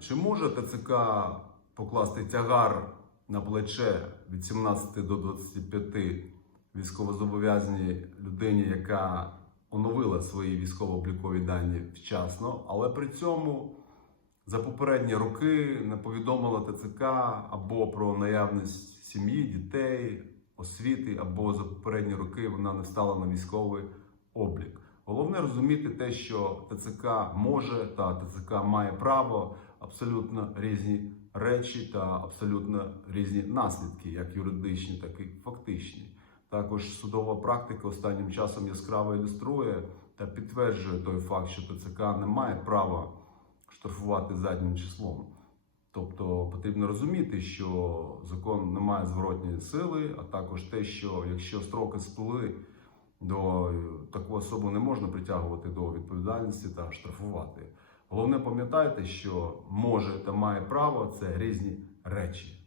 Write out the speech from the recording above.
Чи може ТЦК покласти тягар на плече від 17 до 25 військовозобов'язаній людині, яка оновила свої військово-облікові дані вчасно, але при цьому за попередні роки не повідомила ТЦК або про наявність сім'ї, дітей, освіти, або за попередні роки вона не стала на військовий облік. Головне розуміти те, що ТЦК може та ТЦК має право абсолютно різні речі та абсолютно різні наслідки, як юридичні, так і фактичні. Також судова практика останнім часом яскраво ілюструє та підтверджує той факт, що ТЦК не має права штрафувати заднім числом. Тобто потрібно розуміти, що закон не має зворотньої сили, а також те, що якщо строки сплили, до таку особу не можна притягувати до відповідальності та штрафувати. Головне пам'ятайте, що може та має право це різні речі.